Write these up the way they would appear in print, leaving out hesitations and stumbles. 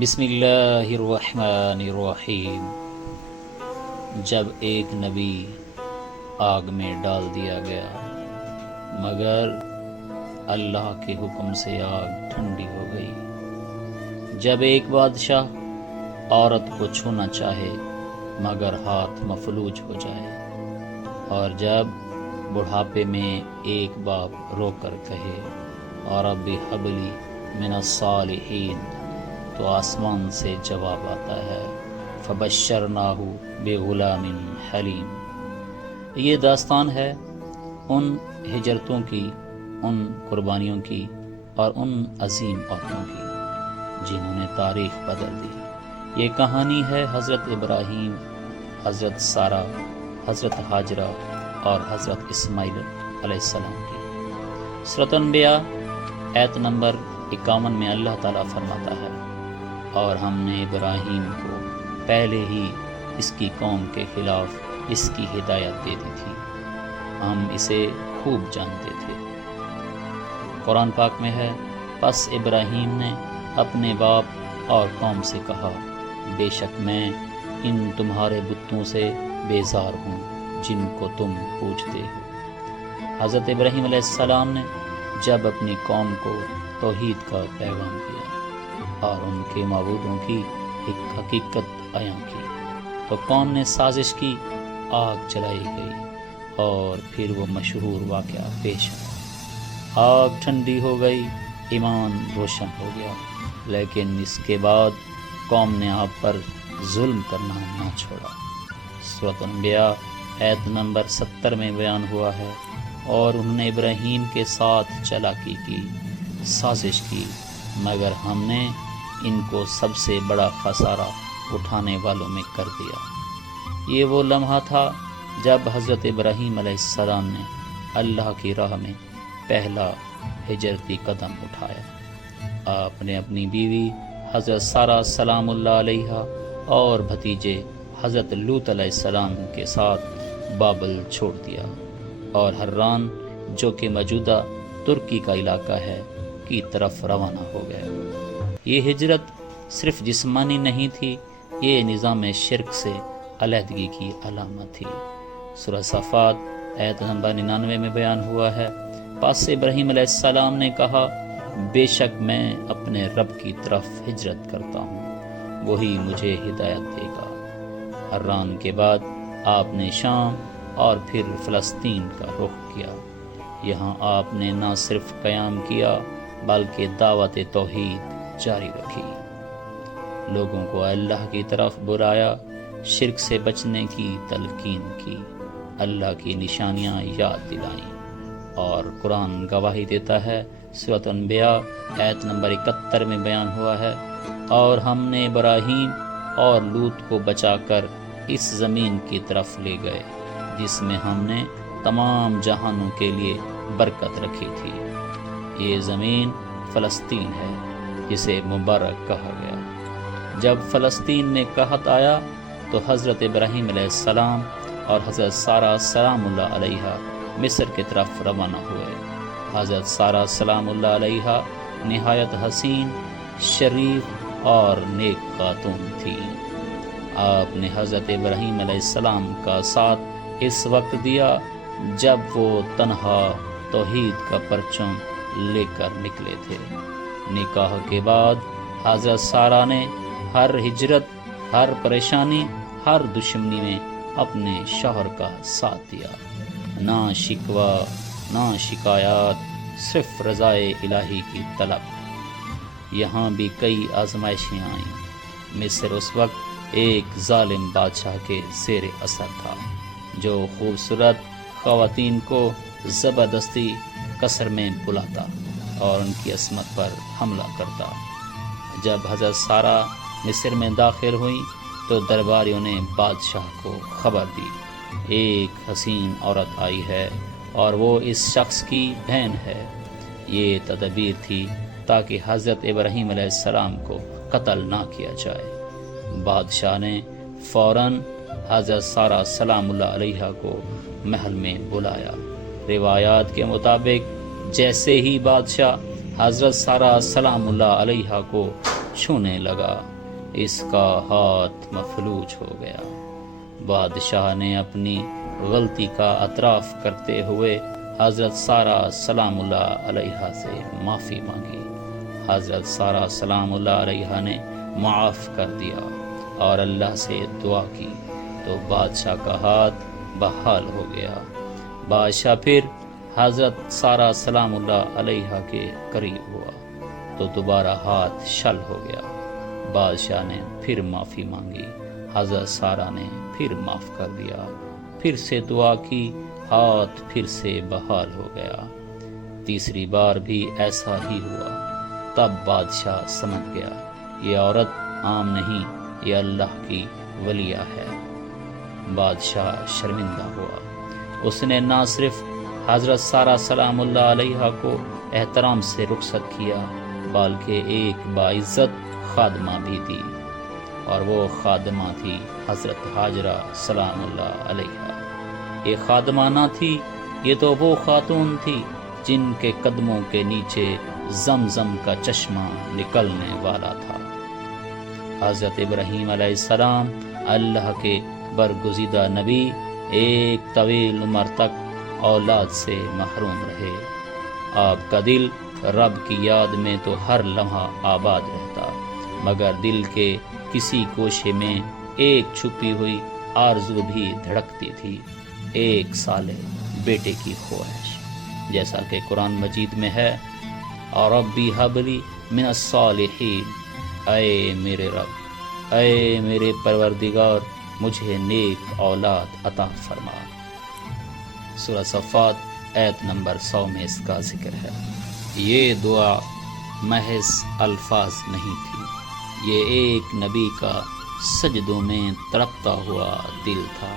بسم اللہ الرحمن الرحیم۔ جب ایک نبی آگ میں ڈال دیا گیا مگر اللہ کے حکم سے آگ ٹھنڈی ہو گئی۔ جب ایک بادشاہ عورت کو چھونا چاہے مگر ہاتھ مفلوج ہو جائے، اور جب بڑھاپے میں ایک باپ رو کر کہے اور رب ہب لی من الصالحین، تو آسمان سے جواب آتا ہے فبشرناہ بغلام حلیم۔ یہ داستان ہے ان ہجرتوں کی، ان قربانیوں کی اور ان عظیم عورتوں کی جنہوں نے تاریخ بدل دی۔ یہ کہانی ہے حضرت ابراہیم، حضرت سارہ، حضرت ہاجرہ اور حضرت اسماعیل علیہ السلام کی۔ سورۃ الانبیاء آیت نمبر 51 میں اللہ تعالیٰ فرماتا ہے، اور ہم نے ابراہیم کو پہلے ہی اس کی قوم کے خلاف اس کی ہدایت دے دی تھی، ہم اسے خوب جانتے تھے۔ قرآن پاک میں ہے، پس ابراہیم نے اپنے باپ اور قوم سے کہا، بے شک میں ان تمہارے بتوں سے بیزار ہوں جن کو تم پوجتے ہو۔ حضرت ابراہیم علیہ السلام نے جب اپنی قوم کو توحید کا پیغام دیا اور ان کے معبودوں کی ایک حقیقت عیاں کی، تو قوم نے سازش کی، آگ جلائی گئی اور پھر وہ مشہور واقعہ پیش آیا۔ آگ ٹھنڈی ہو گئی، ایمان روشن ہو گیا، لیکن اس کے بعد قوم نے آپ پر ظلم کرنا نہ چھوڑا۔ سورۃ الانبیاء آیت نمبر 70 میں بیان ہوا ہے، اور انہوں نے ابراہیم کے ساتھ چالاکی کی، سازش کی، مگر ہم نے ان کو سب سے بڑا خسارہ اٹھانے والوں میں کر دیا۔ یہ وہ لمحہ تھا جب حضرت ابراہیم علیہ السلام نے اللہ کی راہ میں پہلا ہجرتی قدم اٹھایا۔ آپ نے اپنی بیوی حضرت سارہ سلام اللہ علیہا اور بھتیجے حضرت لوط علیہ السلام کے ساتھ بابل چھوڑ دیا اور حران، جو کہ موجودہ ترکی کا علاقہ ہے، کی طرف روانہ ہو گئے۔ یہ ہجرت صرف جسمانی نہیں تھی، یہ نظام شرک سے علیحدگی کی علامت تھی۔ سورہ صفات آیت نمبر 99 میں بیان ہوا ہے، پس ابراہیم علیہ السلام نے کہا، بے شک میں اپنے رب کی طرف ہجرت کرتا ہوں، وہی مجھے ہدایت دے گا۔ حران کے بعد آپ نے شام اور پھر فلسطین کا رخ کیا۔ یہاں آپ نے نہ صرف قیام کیا بلکہ دعوت توحید جاری رکھی، لوگوں کو اللہ کی طرف بلایا، شرک سے بچنے کی تلقین کی، اللہ کی نشانیاں یاد دلائیں، اور قرآن گواہی دیتا ہے۔ سورۃ الانبیاء آیت نمبر 71 میں بیان ہوا ہے، اور ہم نے ابراہیم اور لوط کو بچا کر اس زمین کی طرف لے گئے جس میں ہم نے تمام جہانوں کے لیے برکت رکھی تھی۔ یہ زمین فلسطین ہے جسے مبارک کہا گیا۔ جب فلسطین میں قحط آیا تو حضرت ابراہیم علیہ السلام اور حضرت سارہ سلام اللہ علیہا مصر کی طرف روانہ ہوئے۔ حضرت سارہ سلام اللہ علیہا نہایت حسین، شریف اور نیک خاتون تھی۔ آپ نے حضرت ابراہیم علیہ السلام کا ساتھ اس وقت دیا جب وہ تنہا توحید کا پرچم لے کر نکلے تھے۔ نکاح کے بعد حضرت سارہ نے ہر ہجرت، ہر پریشانی، ہر دشمنی میں اپنے شوہر کا ساتھ دیا۔ نہ شکوہ، نہ شکایات، صرف رضائے الہی کی طلب۔ یہاں بھی کئی آزمائشیں آئیں۔ مصر اس وقت ایک ظالم بادشاہ کے زیر اثر تھا، جو خوبصورت خواتین کو زبردستی قصر میں بلاتا اور ان کی عصمت پر حملہ کرتا۔ جب حضرت سارہ مصر میں داخل ہوئیں تو درباریوں نے بادشاہ کو خبر دی، ایک حسین عورت آئی ہے اور وہ اس شخص کی بہن ہے۔ یہ تدبیر تھی تاکہ حضرت ابراہیم علیہ السلام کو قتل نہ کیا جائے۔ بادشاہ نے فوراً حضرت سارہ سلام اللہ علیہا کو محل میں بلایا۔ روایات کے مطابق جیسے ہی بادشاہ حضرت سارہ سلام اللہ علیہا کو چھونے لگا، اس کا ہاتھ مفلوج ہو گیا۔ بادشاہ نے اپنی غلطی کا اعتراف کرتے ہوئے حضرت سارہ سلام اللہ علیہا سے معافی مانگی۔ حضرت سارہ سلام اللہ علیہا نے معاف کر دیا اور اللہ سے دعا کی تو بادشاہ کا ہاتھ بحال ہو گیا۔ بادشاہ پھر حضرت سارہ سلام اللہ علیہا کے قریب ہوا تو دوبارہ ہاتھ شل ہو گیا۔ بادشاہ نے پھر معافی مانگی، حضرت سارہ نے پھر معاف کر دیا، پھر سے دعا کی، ہاتھ پھر سے بحال ہو گیا۔ تیسری بار بھی ایسا ہی ہوا۔ تب بادشاہ سمجھ گیا یہ عورت عام نہیں، یہ اللہ کی ولیہ ہے۔ بادشاہ شرمندہ ہوا۔ اس نے نہ صرف حضرت سارہ سلام اللہ علیہا کو احترام سے رخصت کیا بلکہ ایک باعزت خادمہ بھی دی، اور وہ خادمہ تھی حضرت ہاجرہ سلام اللہ علیہا۔ یہ خادمہ نہ تھی، یہ تو وہ خاتون تھی جن کے قدموں کے نیچے زمزم کا چشمہ نکلنے والا تھا۔ حضرت ابراہیم علیہ السلام اللہ کے برگزیدہ نبی ایک طویل عمر تک اولاد سے محروم رہے۔ آپ کا دل رب کی یاد میں تو ہر لمحہ آباد رہتا، مگر دل کے کسی گوشے میں ایک چھپی ہوئی آرزو بھی دھڑکتی تھی، ایک صالح بیٹے کی خواہش، جیسا کہ قرآن مجید میں ہے، اور ربی حبلی من الصالحین، اے میرے رب، اے میرے پروردگار، مجھے نیک اولاد عطا فرما۔ سورہ صفات آیت نمبر 100 میں اس کا ذکر ہے۔ یہ دعا محض الفاظ نہیں تھی، یہ ایک نبی کا سجدوں میں تڑپتا ہوا دل تھا۔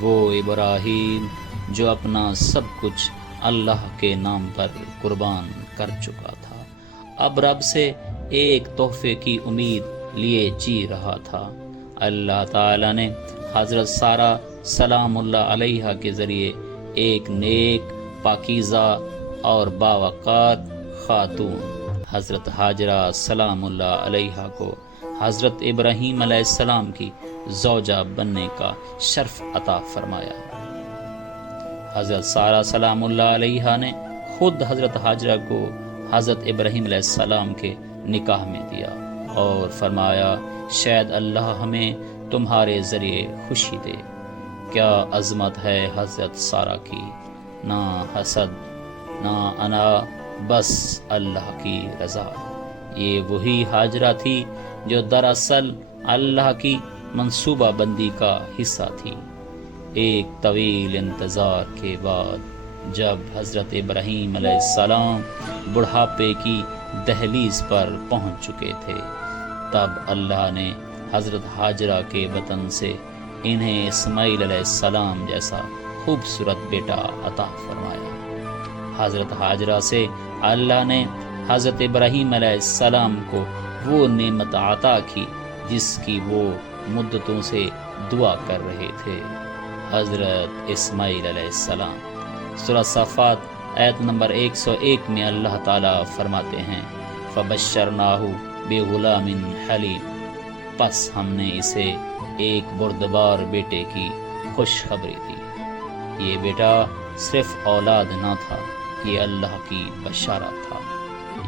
وہ ابراہیم جو اپنا سب کچھ اللہ کے نام پر قربان کر چکا تھا، اب رب سے ایک تحفے کی امید لیے جی رہا تھا۔ اللہ تعالی نے حضرت سارہ سلام اللہ علیہا کے ذریعے ایک نیک، پاکیزہ اور باوقار خاتون حضرت ہاجرہ سلام اللہ علیہا کو حضرت ابراہیم علیہ السلام کی زوجہ بننے کا شرف عطا فرمایا۔ حضرت سارہ سلام اللہ علیہا نے خود حضرت ہاجرہ کو حضرت ابراہیم علیہ السلام کے نکاح میں دیا اور فرمایا، شاید اللہ ہمیں تمہارے ذریعے خوشی دے۔ کیا عظمت ہے حضرت سارہ کی، نہ حسد نہ انا، بس اللہ کی رضا۔ یہ وہی ہاجرہ تھی جو دراصل اللہ کی منصوبہ بندی کا حصہ تھی۔ ایک طویل انتظار کے بعد جب حضرت ابراہیم علیہ السلام بڑھاپے کی دہلیز پر پہنچ چکے تھے، تب اللہ نے حضرت ہاجرہ کے وطن سے انہیں اسماعیل علیہ السلام جیسا خوبصورت بیٹا عطا فرمایا۔ حضرت ہاجرہ سے اللہ نے حضرت ابراہیم علیہ السلام کو وہ نعمت عطا کی جس کی وہ مدتوں سے دعا کر رہے تھے، حضرت اسماعیل علیہ السلام۔ سورہ صفات آیت نمبر 101 میں اللہ تعالیٰ فرماتے ہیں، فَبَشَّرْنَاهُ بِغُلَامٍ حَلِيمٍ، پس ہم نے اسے ایک بردبار بیٹے کی خوشخبری دی۔ یہ بیٹا صرف اولاد نہ تھا، یہ اللہ کی بشارت تھا،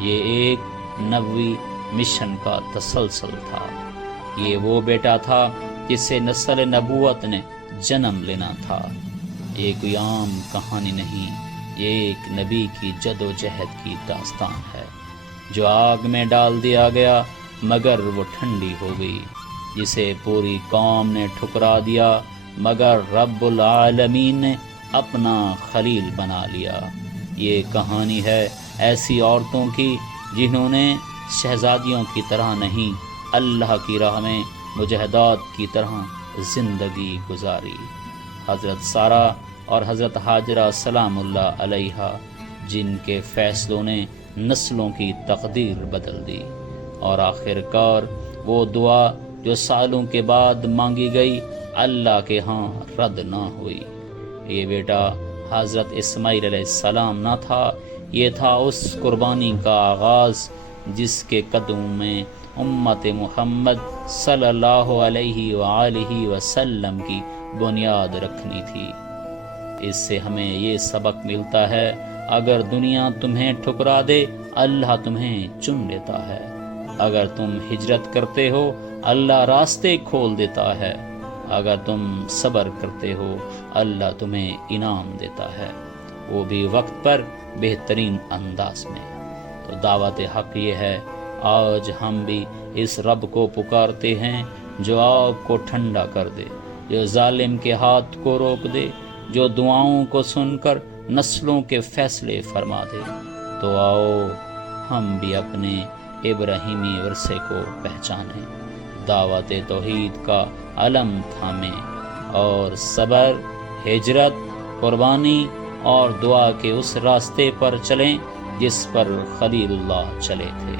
یہ ایک نبوی مشن کا تسلسل تھا۔ یہ وہ بیٹا تھا جس سے نسل نبوت نے جنم لینا تھا۔ یہ کوئی عام کہانی نہیں، یہ ایک نبی کی جد و جہد کی داستان ہے، جو آگ میں ڈال دیا گیا مگر وہ ٹھنڈی ہو گئی، جسے پوری قوم نے ٹھکرا دیا مگر رب العالمین نے اپنا خلیل بنا لیا۔ یہ کہانی ہے ایسی عورتوں کی جنہوں نے شہزادیوں کی طرح نہیں، اللہ کی راہ میں مجاہدات کی طرح زندگی گزاری۔ حضرت سارہ اور حضرت ہاجرہ سلام اللہ علیہا، جن کے فیصلوں نے نسلوں کی تقدیر بدل دی، اور آخر کار وہ دعا جو سالوں کے بعد مانگی گئی اللہ کے ہاں رد نہ ہوئی۔ یہ بیٹا حضرت اسماعیل علیہ السلام نہ تھا، یہ تھا اس قربانی کا آغاز جس کے قدموں میں امت محمد صلی اللہ علیہ وسلم کی بنیاد رکھنی تھی۔ اس سے ہمیں یہ سبق ملتا ہے، اگر دنیا تمہیں ٹھکرا دے اللہ تمہیں چن لیتا ہے، اگر تم ہجرت کرتے ہو اللہ راستے کھول دیتا ہے، اگر تم صبر کرتے ہو اللہ تمہیں انعام دیتا ہے، وہ بھی وقت پر بہترین انداز میں۔ تو دعوت حق یہ ہے، آج ہم بھی اس رب کو پکارتے ہیں جو آگ کو ٹھنڈا کر دے، جو ظالم کے ہاتھ کو روک دے، جو دعاؤں کو سن کر نسلوں کے فیصلے فرما دے۔ تو آؤ ہم بھی اپنے ابراہیمی ورثے کو پہچانیں، دعوت توحید کا علم تھامیں اور صبر، ہجرت، قربانی اور دعا کے اس راستے پر چلیں جس پر خلیل اللہ چلے تھے۔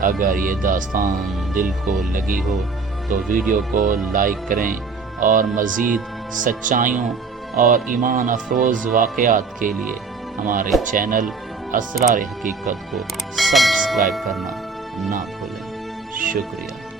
اگر یہ داستان دل کو لگی ہو تو ویڈیو کو لائک کریں اور مزید سچائیوں اور ایمان افروز واقعات کے لیے ہمارے چینل اسرار حقیقت کو سبسکرائب کرنا نہ بھولیں۔ شکریہ۔